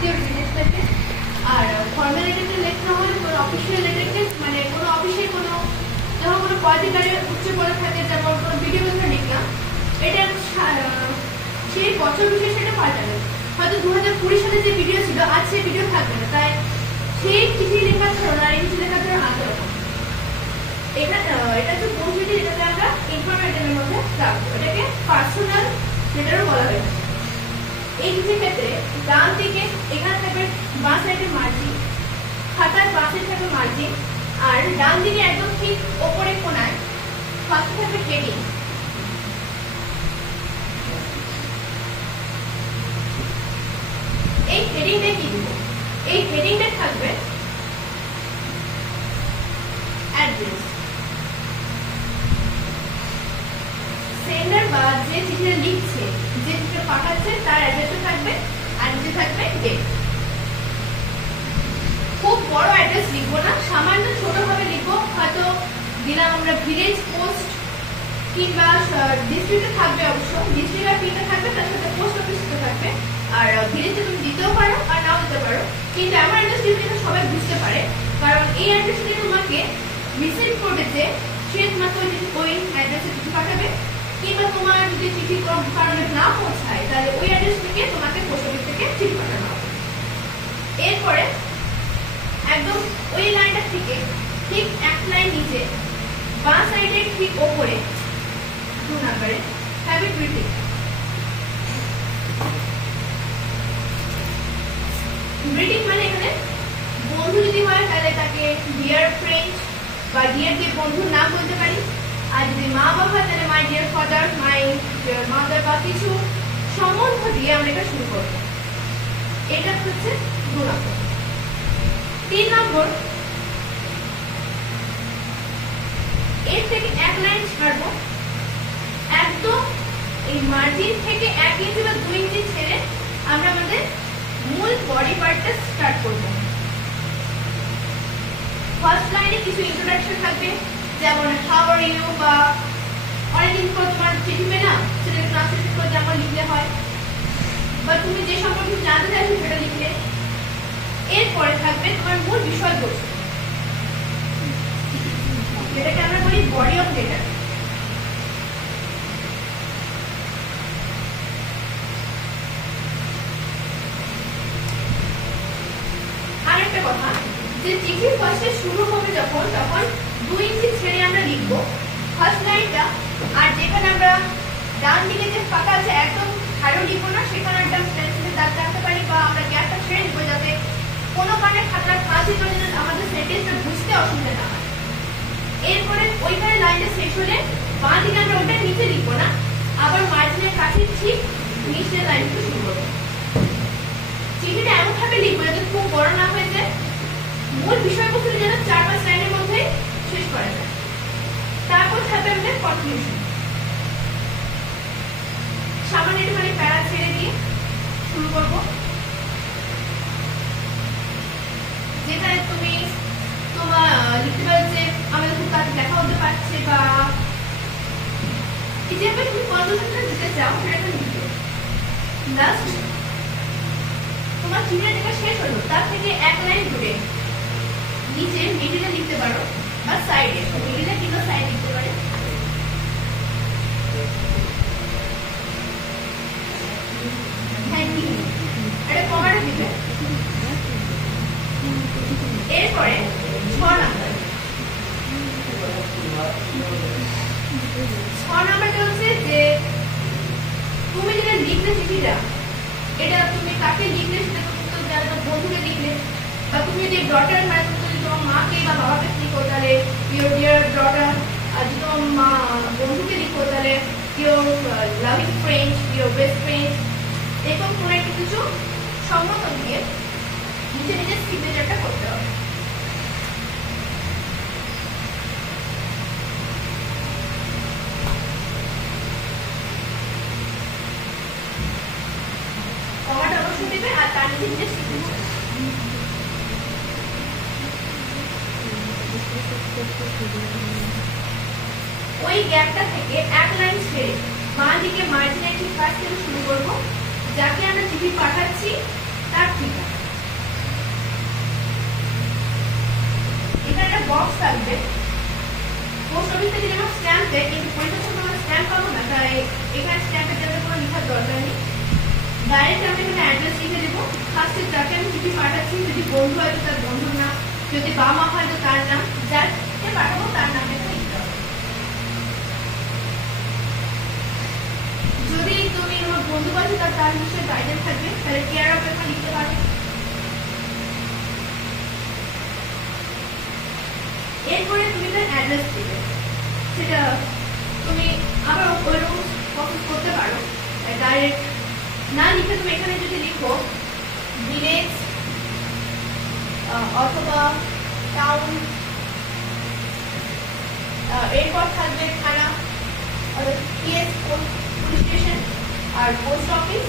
জাতীয় জিনিসটাকে। আর ফর্মাল লেটারটা লেখা হয় কোনো অফিসিয়াল লেটারকে, মানে কোনো অফিসে কোনো যখন কোনো পদাধিকারী উচ্চ পদে থাকে, যেমন কোনো ভিডিও কথা লিখলাম, এটা সেই বছর বিশেষে সেটা পাল্টাবে। হয়তো 2020 সালে যে ভিডিও ছিল আজ সেই ভিডিও থাকবে না, তাই সেই চিঠি লেখার ধরন আর এই চিঠি লেখার ধরন আলাদা রকম। এটা হচ্ছে পরিচিতি, যেটাকে আমরা ইনফরমেটিভের মধ্যে রাখবো। এটাকে পার্সোনাল লেটারও বলা হয়। এই চিঠির ক্ষেত্রে ডান দিকে এখানে থাকবে বাঁ সাইডে মার্জিন, খাতার বাঁ সাইডে থাকবে মার্জিন, আর ডান দিকে একদম ঠিক ওপরে কোণায় ফার্স্টে থাকবে হেডিং। এই হেডিংটা কি দিব? এই হেডিংটা থাকবে অ্যাড্রেস। সেন্ডার বা যে চিঠিটা লিখছে, যে চিঠিটা পাঠাচ্ছে তার অ্যাড্রেসও থাকবে, আর নিচে থাকবে ডেট। খুব বড় অ্যাড্রেস লিখবো না, সামান্য ছোটভাবে লিখবো। হয়তো দিলাম আমরা ভিলেজ পোস্ট, কিংবা ডিস্ট্রিক্টে থাকবে, অবশ্য ডিস্ট্রিক্ট আর পিনটা থাকবে, তার সাথে পোস্ট অফিসটা থাকবে। আর ভিলেজে তুমি দিতেও পারো আর নাও দিতে পারো, কিন্তু আমার অ্যাড্রেস যেটা সবাই বুঝতে পারে, কারণ এই অ্যাড্রেসে তোমাকে রিসিভ করবে যে সে তোমাকে ওই অ্যাড্রেসে চিঠি পাঠাবে, কিংবা তোমার যদি চিঠি কোনো কারণে না পৌঁছায় তাহলে ওই অ্যাড্রেস থেকে তোমাকে পোস্ট অফিস থেকে চিঠি পাঠানো হবে। এরপরে একদম ওই লাইনটা থেকে ঠিক এক লাইন নিচে বাঁ সাইডের ঠিক ওপরে 2 নম্বরে হ্যাভ ইট গ্রিটিং। গ্রিটিং মানে এখানে বন্ধু যদি হয় তাহলে তাকে ডিয়ার ফ্রেন্ড বা ডিয়ার দিয়ে বন্ধুর নাম বলতে পারি, আর যদি মা বাবা হয় তাহলে my dear father, my dear mother, বা কিছু সম্বন্ধ দিয়ে আমরা এটা শুরু করবো। এটা হচ্ছে 2 নম্বর। 3 নম্বর, এর থেকে এক লাইন ছাড়বো, একদম এই মার্জিন থেকে 1 ইঞ্চি বা 2 ইঞ্চি ছেড়ে আমরা আমাদের মূল বডি পার্টটা স্টার্ট করবো। ফার্স্ট লাইনে কিছু ইন্ট্রোডাকশন থাকবে, যেমন হাউ আর ইউ, বা অনেকদিন পর তোমার চিঠি পেলাম সেটাকে ট্রান্সলেট করে যেমন লিখলে হয়, বা তুমি যে সম্পর্কে জানতে চাইছো সেটা লিখলে। এরপরে থাকবে তোমার মূল বিষয়বস্তু, যেটাকে আমরা বলি বডি অফ লেটার। আরেকটা কথা, যে চিঠি ফার্স্টে শুরু হবে যখন, তখন 2 ইঞ্চি ছেড়ে আমরা লিখবো ফার্স্ট লাইনটা, আর যেখানে আমরা ডান দিকে যে ফাঁকা আছে একদম আরো লিখবো না, সেখানে একটা পেন্সিলের দাগ টানতে পারি, বা আমরা গ্যাপটা ছেড়ে দিব যাতে কোনো কারণে খাতার কাছে চলে যেন আমাদের সেন্টেন্সটা বুঝতে অসুবিধা না হয়। এরপরে ওইখানে লাইনটা শেষ হলে বাঁ দিকে আমরা ওটা নিচে লিখবো না, আবার মার্জিনের কাছে ঠিক নিচের লাইনটা শুরু করবো। চিঠিটা এমন ভাবে লিখবো যাতে খুব বড় না হয়ে যায়, মূল বিষয়বস্তু যেন 4-5 লাইনের মধ্যে শেষ করা যায়। তারপর থাকবে আমাদের কনক্লুশন। সামান্য একটুখানি প্যারা ছেড়ে দিয়ে শুরু করবো, যেখানে তুমি তোমার লিখতে পারো যে আমাদের খুব কাছে দেখা হতে পারছে, বা যেভাবে তুমি কনক্লুশনটা দিতে চাও সেটা লিখবে। লাস্ট তোমার চিঠিটা যেটা শেষ হলো তার থেকে 1 লাইন দূরে নিচে মিডিলে লিখতে পারো, বা সাইডে, মিডিলে কিংবা সাইড লিখতে পারে। থ্যাংক ইউ, এটা কমাটা দিবে। এরপরে 6 নম্বর। 6 নম্বরটা হচ্ছে যে তুমি যেটা লিখলে চিঠিটা, এটা তুমি কাকে লিখলে সেটা তো বন্ধুকে লিখলে, বা তুমি যদি ডটার হয় তুমি তোমার মাকে বা বাবাকে লিখো তাহলে ইউর ডিয়ার ডটার, আর যদি তোমার মা বন্ধুকে লিখো তাহলে your loving friend, your best friend. এরকম কোনো একটা কিছু সম্বোধন দিয়ে নিচে নিজের সিগনেচারটা করতে হবে। কমাটা অবশ্যই দেবে, আর তার নিচে নিজের সিগনেচার। ওই গ্যাপটা থেকে 1 লাইন ছেড়ে বাঁ দিকে মার্জিনে ঠিক ফার্স্ট থেকে শুরু করবো, যাকে আমরা চিঠি পাঠাচ্ছি তার ঠিকানা। থাকবে। পোস্ট অফিস থেকে যেমন স্ট্যাম্প দেয়, কিন্তু পরীক্ষার সময় আমরা স্ট্যাম্প পাবো না, তাই এখানে স্ট্যাম্পের জায়গায় কোনো লেখার দরকার নেই। ডাইরেক্ট আমি এখানে অ্যাড্রেস লিখে দেবো। ফার্স্টে যাকে আমি চিঠি পাঠাচ্ছি, যদি বন্ধু হয় তো তার বন্ধুর নাম, যদি বাবা মা হয় তো তার নাম, যাকে পাঠাবো তার নাম এখানে লিখতে হবে। যদি তুমি তোমার বন্ধু পাচ্ছ তার বিষয়ে গাইডেন্স থাকবে, তাহলে কেয়ার অফ এখানে লিখতে পারো। এরপরে তুমি তার অ্যাড্রেস দিবে, সেটা তুমি আবার ওইরকম প্রসেস করতে পারো। ডাইরেক্ট না লিখে তুমি এখানে যদি লিখো ভিলেজ অথবা টাউন, এরপর থাকবে থানা পুলিশ স্টেশন আর পোস্ট অফিস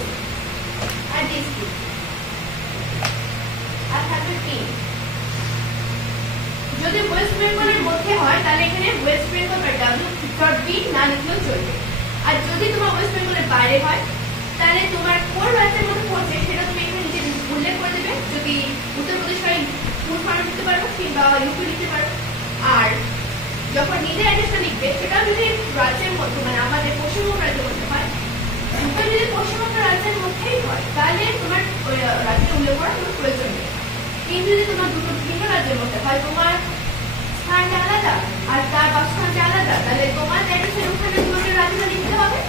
আর ডিস্ট্রিক্ট, আর থাকবে পিন। যদি ওয়েস্ট বেঙ্গলের মধ্যে হয় তাহলে এখানে ওয়েস্ট বেঙ্গল বা w.b না লিখলেও চলবে। আর যদি তোমার ওয়েস্ট বেঙ্গলের বাইরে হয় তাহলে তোমার কোন রাজ্যের মধ্যে পড়ছে সেটা তুমি এখানে নিজে উল্লেখ করে দেবে। যদি উত্তরপ্রদেশ হয় ফুল ফর্ম লিখতে পারো কিংবা ইউপি লিখতে পারো। আর যখন নিজের অ্যাড্রেসটা লিখবে সেটা যদি রাজ্যের মধ্যে, মানে আমাদের পশ্চিমবঙ্গ রাজ্যের মধ্যে হয়, যদি পশ্চিমবঙ্গ রাজ্যের মধ্যেই হয় তাহলে তোমার ওই রাজ্যে উল্লেখ করার কোনো প্রয়োজন নেই। কিন্তু যদি তোমার দুটো ভিন্ন রাজ্যের মধ্যে হয়, তোমার স্থানটা আলাদা আর তার বাসস্থানটা আলাদা, তাহলে তোমার অ্যাড্রেসের ওখানে তোমাকে রাজ্যটা লিখতে হবে,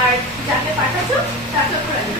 আর যাকে পাঠাচ্ছ তাকে রাজ্য